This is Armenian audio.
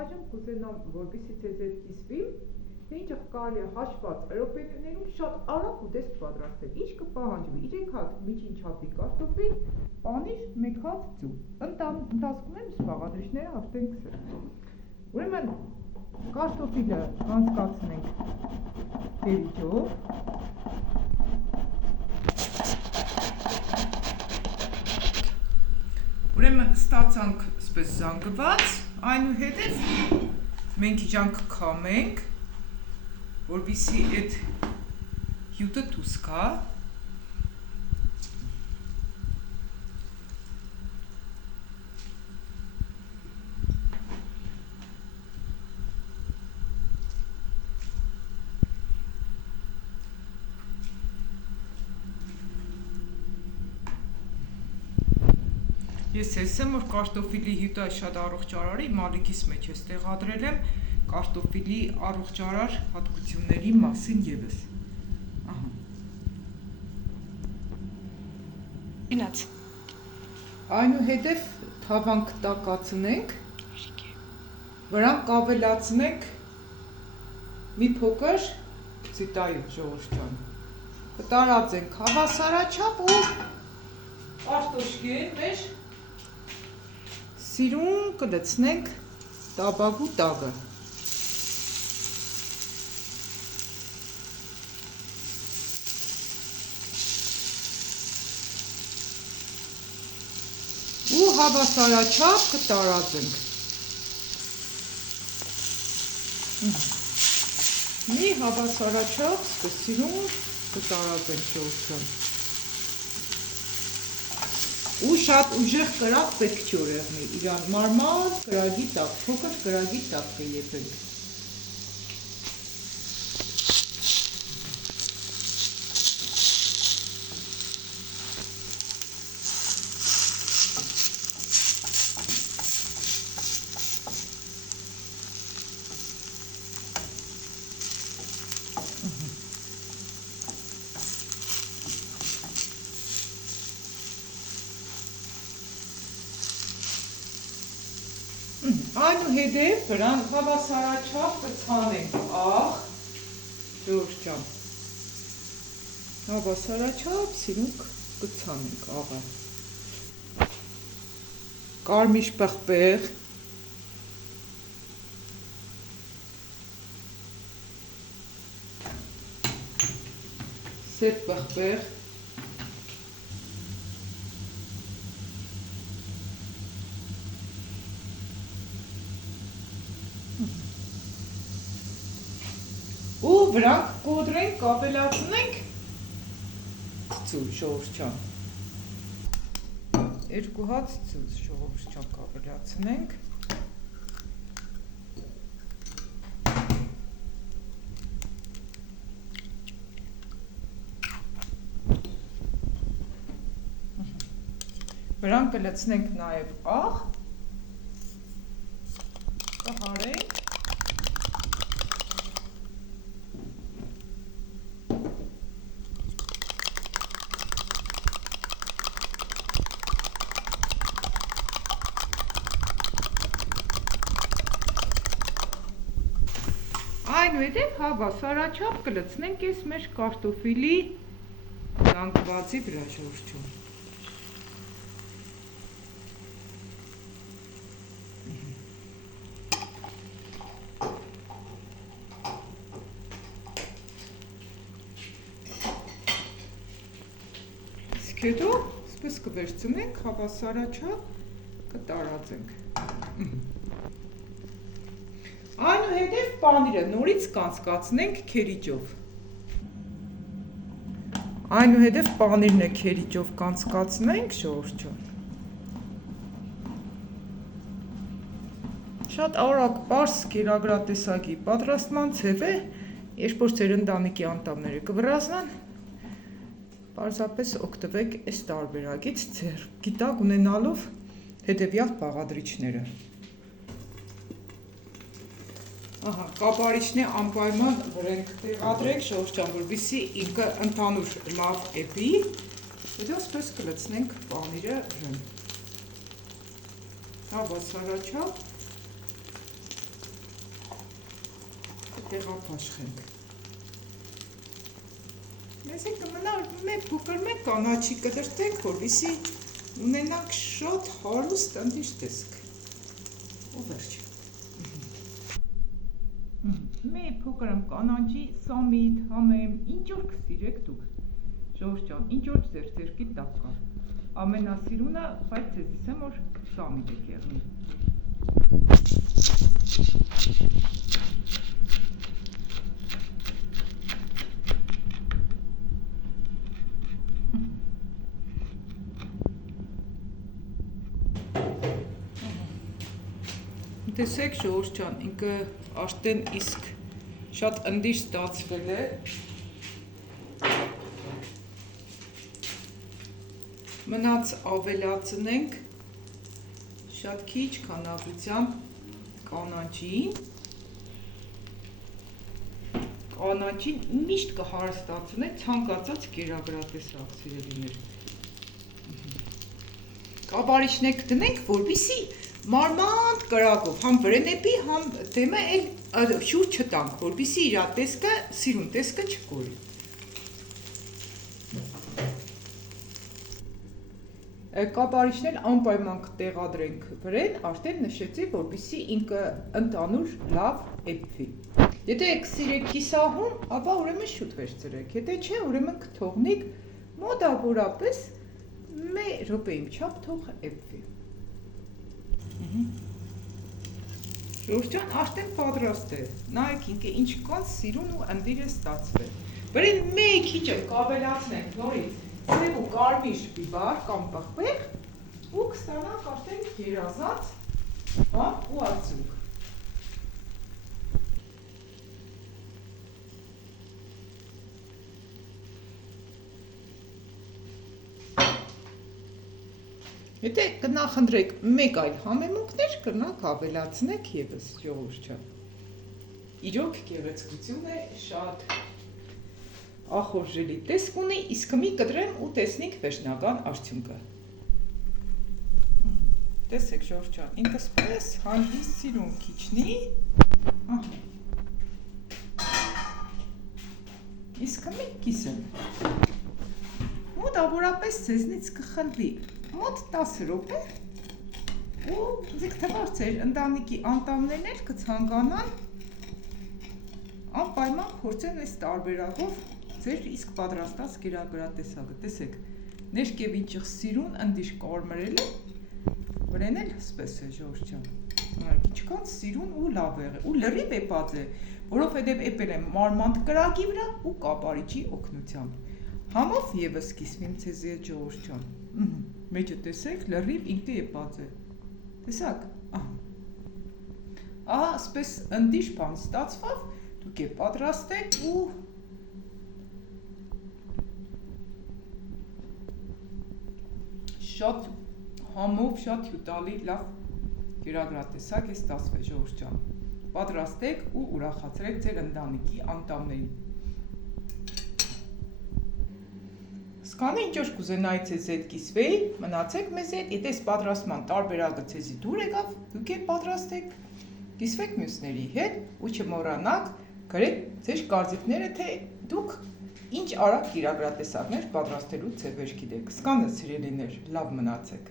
այժմ կուզենամ, որպեսզի ձեզ կիսվի, թե ինչը կարելի է հաշված րոպեներում շատ արագ ուտեստ պատրաստել։ Ինչ կպահանջվի 3 հատ միջին չափի կարտոֆիլ, պանիր, 1 հատ ձու։ Ընթացքում եմ բաղադրիչները արդեն գցել։ Ուրեմն կարտոֆիլը կանցկացնենք քերիչով։ Ուրեմն ստացանք սպես զանգված, այնուհետև մենք իջանք քամենք, որպեսզի այդ հյութը դուրս գա։ Ես հեսեմ, որ կարտոֆիլի հյութը շատ առողջարար է, իմ ալիքիս մեջ ես տեղադրել եմ կարտոֆիլի առողջարար հատկությունների մասին ևս։ Ինաց։ Այնուհետև թավան կտակացնենք, վրան կավելացնենք մի փոքր ցիտայով ժողովուրդ ջան։ Կտարածենք հավասարաչափ ու կարտոշկի մեր սիրուն կլցնենք տաբագու տակը։ Ու հավասարաչափ կտարածենք։ Մի հավասարաչափ սիրուն կտարածենք ժողովուրդ։ Ու շատ ուժեղ կրակ պետք չի եղնի, իրան մարմար կրակի տակ, փոքր կրակի տակ կեփենք։ Այնուհետև վրան հավասարաչափ կցանենք աղ, ժողովուրդ ջան, հավասարաչափ սիրուն կցանենք աղը, կարմիր պղպեղ, սև պղպեղ, ու վրան կոտրենք, կավելացնենք ծու, ժողովուրդ ջան։ 2 հատ ծու, ժողովուրդ ջան, կավելացնենք։ Վրան կլցնենք նաև աղ, կհարենք։ Այնուհետև հավասարաչափ կլցնենք այս մեր կարտոֆիլի զանգվածի վրա, ժողովուրդ ջան։ Իսկ հետո սպես կվերցնենք, հավասարաչափ կտարածենք։ Այնուհետև պանիրը նորից կանցկացնենք քերիչով։ Այնուհետև պանիրն է քերիչով կանցկացնենք, ժողովուրդ ջան։ Շատ արագ, պարզ կերակրատեսակի պատրաստման ձև է, երբ որ ձեր ընտանիքի անդամները կվրազնան, պարզապես օգտվեք այս տարբերակից ձեռքի տակ ունենալով հետևյալ բաղադրիչները։ Ահա, կապարիչն է անպայման վրան կտեղադրենք, ժողովուրդ ջան, որպեսզի ինքը ընդհանուր լավ էպի, հետո սպես կլցնենք պանիրը վրան։ Հավասարաչափ տեղափաշխենք։ Մեզ կմնա մեկ փոքր մեկ կանաչի կդրտենք, որպեսզի ունենանք շատ հարուստ ընդիշ տեսք։ Ու վերջ։ Մեկ փոքր կանաչի, սամիտ, համեմ, ինչ որ կսիրեք դուք։ Ժողովուրդ ջան, ինչ որ ձեր ձեռքի տակ կա։ Ամենասիրունը, բայց ձեզ ասեմ, որ սամիտ եք եղնի։ Տեսեք ժողովուրդ ջան, ինքը արդեն իսկ շատ ընդիշ ստացվել է։ Մնաց ավելացնենք շատ քիչ քանակությամբ կանաչին։ Կանաչին միշտ կհարստացնենք ցանկացած կերակրատեսակ սիրելիներ։ Կաբարիչներ կդնենք, որպեսզի մարմանդ կրակով, համ վրենեպի, համ դեմը էլ շուր չտանք, որպեսզի իր տեսքը, սիրուն տեսքը չկորի։ Կաբարիչներ անպայման կտեղադրենք վրեն, արդեն նշեցի, որպեսզի ինքը ընդանուր լավ էպվի։ Եթե կսիրեք կիսահում, ապա ուրեմն շուտ վերցրեք, եթե չէ, ուրեմն կթողնեք մոտավորապես մի րոպեի չափ թող էպվի։ Ժողովուրդ ջան, արդեն պատրաստ է։ Նայեք ինքը ինչքան սիրուն ու ընդիր է ստացվել։ Վրեն մեկ քիչ կավելացնենք նորից սև ու կարմիր բիբար կամ պղպեղ ու կստանանք արդեն երազած ու ածուկ։ Եթե կնախընտրեք մեկ այլ համեմունքներ, կրնանք ավելացնեք ևս ժողովուրդ ջան։ Իրոք գեղեցկություն է, շատ ախորժելի տեսք ունի, իսկ մի կդրեմ ու տեսնենք վերջնական արդյունքը։ Տեսեք ժողովուրդ ջան, ինքը սպես հանգիստ սիրուն քիչնի։ Իսկ մի կիսեմ։ Մոտավորապես ձեզնից կխնդրի մոտ 10 րոպե ու ձեզ թվար ձեր ընտանիքի անդամներն էլ կցանկանան անպայման փորձեն այս տարբերակով ձեր իսկ պատրաստած կերակրատեսակը։ Տեսեք, ներքևին ճղսիրուն ընդիշ կարմրել է, վրեն էլ սպես է ժողովուրդ ջան։ Ինչքան սիրուն ու լավ եղել ու լրիվ էպած է, որովհետև էպել եմ մարմանդ կրակի վրա ու կապարիչի օգնությամբ։ Համով ևս կիսվիմ ձեզի հետ ժողովուրդ ջան։ Մեջը տեսեք, լրիվ ինքը էպած է։ Տեսակ, ահա, սպես ընդիշ բան ստացվավ, դուք է պատրաստեք ու շատ համով, շատ հյութալի լավ կերակրատեսակ է ստացվել ժողովուրդ ջան։ Պատրաստեք ու ուրախացրեք ձեր ընտանիքի անդամներին։ Սկանը ինչ որ կուզենայի ձեզ հետ կիսվեի, մնացեք մեզ հետ, եթե այս պատրաստման տարբերակը ձեզի դուր եկավ, դուք էլ պատրաստեք, կիսվեք մյուսների հետ ու չմոռանաք գրեք ձեր կարծիքները, թե դուք ինչ արագ կերակրատեսակներ պատրաստելու ձևեր գիտեք։ Սկանը սիրելիներ, լավ մնացեք։